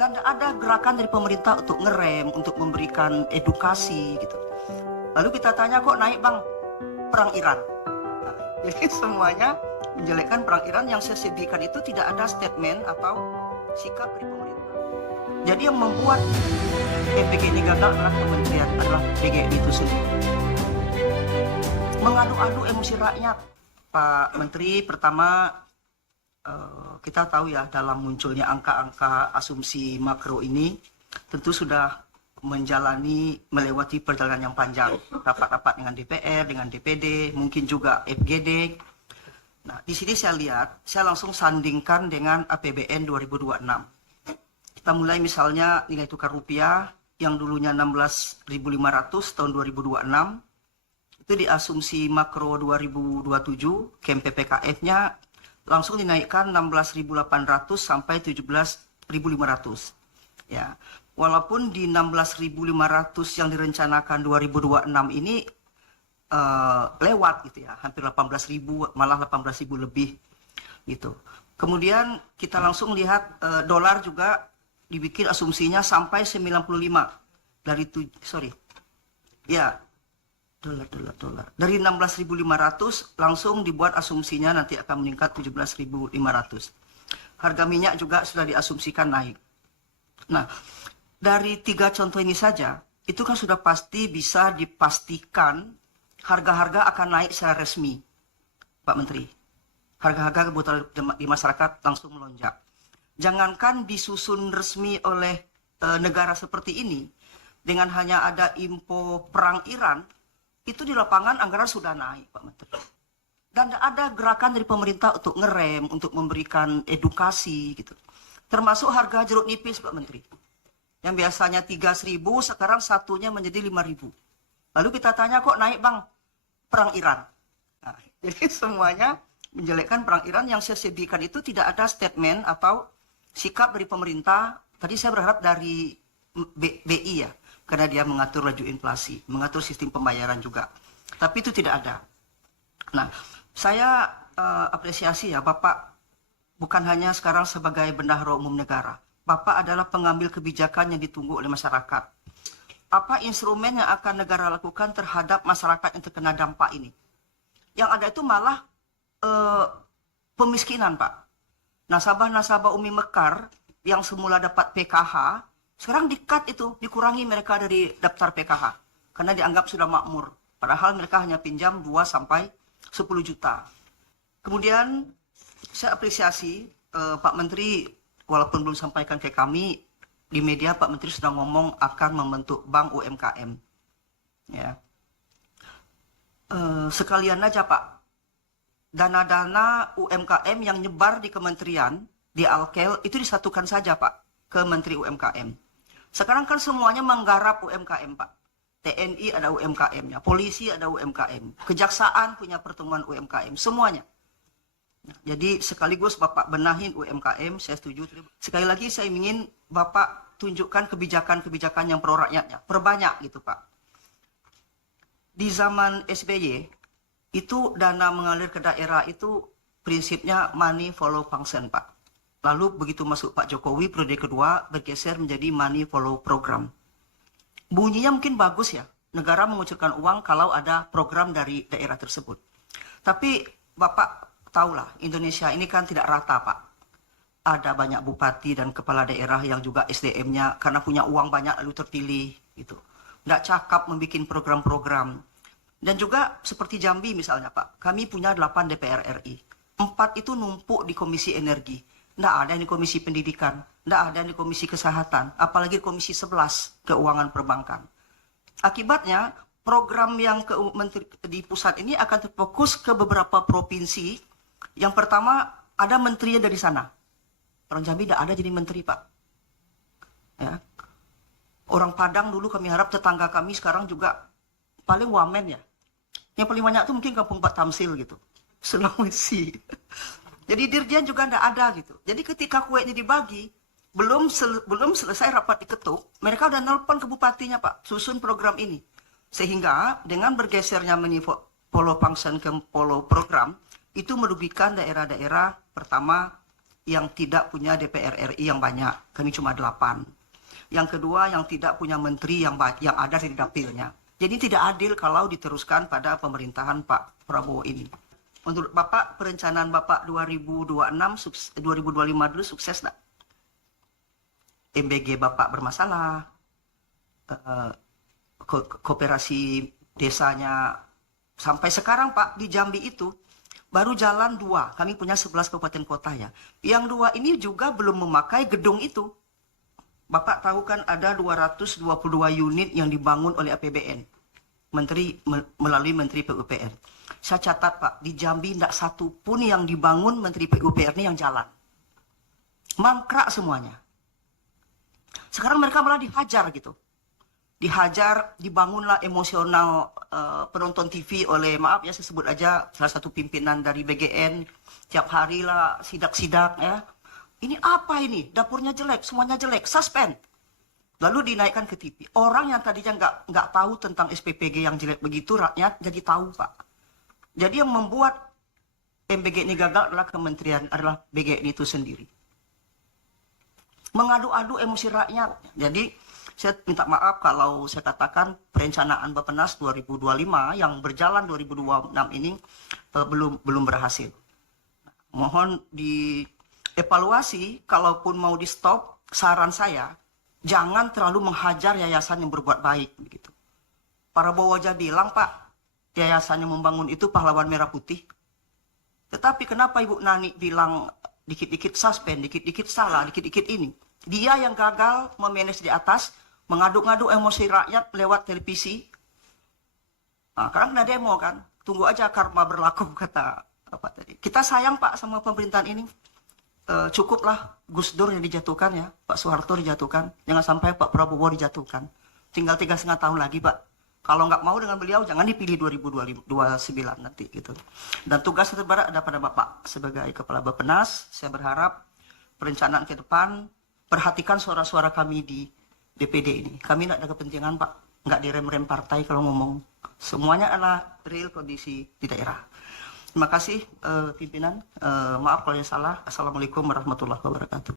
Dan ada gerakan dari pemerintah untuk ngerem, untuk memberikan edukasi gitu. Lalu kita tanya, kok naik bang perang Iran? Nah, jadi semuanya menjelekkan perang Iran. Yang saya sedihkan itu tidak ada statement atau sikap dari pemerintah. Jadi yang membuat PPG ini gagal adalah kementerian, adalah PGRI itu sendiri. Mengadu-adu emosi rakyat. Pak Menteri, pertama kita tahu ya, dalam munculnya angka-angka asumsi makro ini tentu sudah melewati perjalanan yang panjang, rapat-rapat dengan DPR, dengan DPD, mungkin juga FGD. Nah, di sini saya lihat, saya langsung sandingkan dengan APBN 2026. Kita mulai misalnya nilai tukar rupiah yang dulunya 16.500 tahun 2026, itu di asumsi makro 2027, KEM PPKF-nya langsung dinaikkan 16.800 sampai 17.500. Ya, walaupun di 16.500 yang direncanakan 2026 ini lewat gitu ya, hampir 18.000, malah 18.000 lebih gitu. Kemudian kita langsung lihat dolar juga dibikin asumsinya sampai 95 dari dolar. Dari 16.500 langsung dibuat asumsinya nanti akan meningkat 17.500. Harga minyak juga sudah diasumsikan naik. Nah, dari 3 contoh ini saja, itu kan sudah pasti bisa dipastikan harga-harga akan naik secara resmi, Pak Menteri. Harga-harga kebutuhan di masyarakat langsung melonjak. Jangankan disusun resmi oleh negara seperti ini, dengan hanya ada info perang Iran, itu di lapangan anggaran sudah naik, Pak Menteri. Dan ada gerakan dari pemerintah untuk ngerem, untuk memberikan edukasi gitu. Termasuk harga jeruk nipis, Pak Menteri. Yang biasanya 3.000, sekarang satunya menjadi 5.000. Lalu kita tanya, kok naik bang perang Iran? Nah, jadi semuanya menjelekkan perang Iran. Yang saya sedihkan itu tidak ada statement atau sikap dari pemerintah. Tadi saya berharap dari BI ya, karena dia mengatur laju inflasi, mengatur sistem pembayaran juga. Tapi itu tidak ada. Nah, saya apresiasi ya, Bapak bukan hanya sekarang sebagai bendahara umum negara. Bapak adalah pengambil kebijakan yang ditunggu oleh masyarakat. Apa instrumen yang akan negara lakukan terhadap masyarakat yang terkena dampak ini? Yang ada itu malah pemiskinan, Pak. Nasabah-nasabah Umi Mekar yang semula dapat PKH, sekarang di-cut itu, dikurangi mereka dari daftar PKH. Karena dianggap sudah makmur. Padahal mereka hanya pinjam 2 sampai 10 juta. Kemudian saya apresiasi Pak Menteri, walaupun belum sampaikan ke kami, di media Pak Menteri sudah ngomong akan membentuk bank UMKM. Ya. Sekalian aja Pak, dana-dana UMKM yang nyebar di kementerian, di Alkel, itu disatukan saja Pak, ke Menteri UMKM. Sekarang kan semuanya menggarap UMKM, Pak. TNI ada UMKM-nya, polisi ada UMKM, kejaksaan punya pertemuan UMKM, semuanya. Nah, jadi sekaligus Bapak benahin UMKM, saya setuju. Sekali lagi saya ingin Bapak tunjukkan kebijakan-kebijakan yang pro rakyatnya, perbanyak gitu Pak. Di zaman SBY, itu dana mengalir ke daerah itu prinsipnya money follow function, Pak. Lalu begitu masuk Pak Jokowi periode kedua bergeser menjadi money follow program. Bunyinya mungkin bagus ya, negara mengucurkan uang kalau ada program dari daerah tersebut. Tapi Bapak tahulah Indonesia ini kan tidak rata Pak. Ada banyak bupati dan kepala daerah yang juga SDM-nya karena punya uang banyak lalu terpilih gitu. Nggak cakap membuat program-program. Dan juga seperti Jambi misalnya Pak, kami punya 8 DPR RI. 4 itu numpuk di Komisi Energi. Tidak ada di Komisi Pendidikan, tidak ada di Komisi Kesehatan, apalagi Komisi 11 Keuangan Perbankan. Akibatnya, program yang di pusat ini akan terfokus ke beberapa provinsi. Yang pertama, ada menterinya dari sana. Orang Jambi tidak ada jadi menteri, Pak. Ya. Orang Padang dulu kami harap tetangga kami sekarang juga paling wamen ya. Yang paling banyak itu mungkin Kampung Pak Tamsil gitu. Sulawesi. Jadi dirjen juga tidak ada gitu. Jadi ketika kuenya dibagi, belum selesai rapat diketuk, mereka udah nelpon ke bupatinya Pak, susun program ini. Sehingga dengan bergesernya follow function ke follow program, itu merugikan daerah-daerah pertama yang tidak punya DPR RI yang banyak. Kami cuma 8. Yang kedua, yang tidak punya menteri yang ada di dapilnya. Jadi tidak adil kalau diteruskan pada pemerintahan Pak Prabowo ini. Menurut Bapak, perencanaan Bapak 2025 dulu sukses nggak? MBG Bapak bermasalah, kooperasi desanya sampai sekarang Pak di Jambi itu baru jalan 2. Kami punya 11 kabupaten kota ya. Yang 2 ini juga belum memakai gedung itu. Bapak tahu kan ada 222 unit yang dibangun oleh APBN. Melalui Menteri PUPR. Saya catat Pak, di Jambi tidak satu pun yang dibangun Menteri PUPR ini yang jalan. Mangkrak semuanya. Sekarang mereka malah dihajar gitu. Dihajar, dibangunlah emosional penonton TV oleh, maaf ya saya sebut aja salah satu pimpinan dari BGN, tiap hari lah sidak-sidak ya. Ini apa ini? Dapurnya jelek, semuanya jelek, suspend. Lalu dinaikkan ke TV. Orang yang tadinya nggak tahu tentang SPPG yang jelek begitu, rakyat jadi tahu Pak. Jadi yang membuat MBG ini gagal adalah BGN itu sendiri. Mengadu-adu emosi rakyat. Jadi saya minta maaf kalau saya katakan perencanaan Bappenas 2025 yang berjalan 2026 ini belum berhasil. Mohon dievaluasi, kalaupun mau di stop, saran saya jangan terlalu menghajar yayasan yang berbuat baik begitu. Prabowo aja bilang Pak, yayasan yang membangun itu pahlawan merah putih. Tetapi kenapa Ibu Nani bilang dikit-dikit suspend, dikit-dikit salah, dikit-dikit ini? Dia yang gagal memanage di atas, mengadu-ngadu emosi rakyat lewat televisi. Nah, karena kena demo kan, tunggu aja karma berlaku kata apa tadi. Kita sayang Pak sama pemerintahan ini. Cukuplah Gus Dur yang dijatuhkan ya, Pak Soeharto dijatuhkan. Jangan sampai Pak Prabowo dijatuhkan. Tinggal 3,5 tahun lagi Pak. Kalau nggak mau dengan beliau, jangan dipilih 2029 nanti gitu. Dan tugas terberat ada pada Bapak sebagai Kepala Bappenas. Saya berharap perencanaan ke depan perhatikan suara-suara kami di DPD ini. Kami tidak ada kepentingan Pak, nggak direm-rem partai kalau ngomong. Semuanya adalah real kondisi di daerah. Terima kasih pimpinan. Maaf kalau yang salah. Assalamualaikum warahmatullahi wabarakatuh.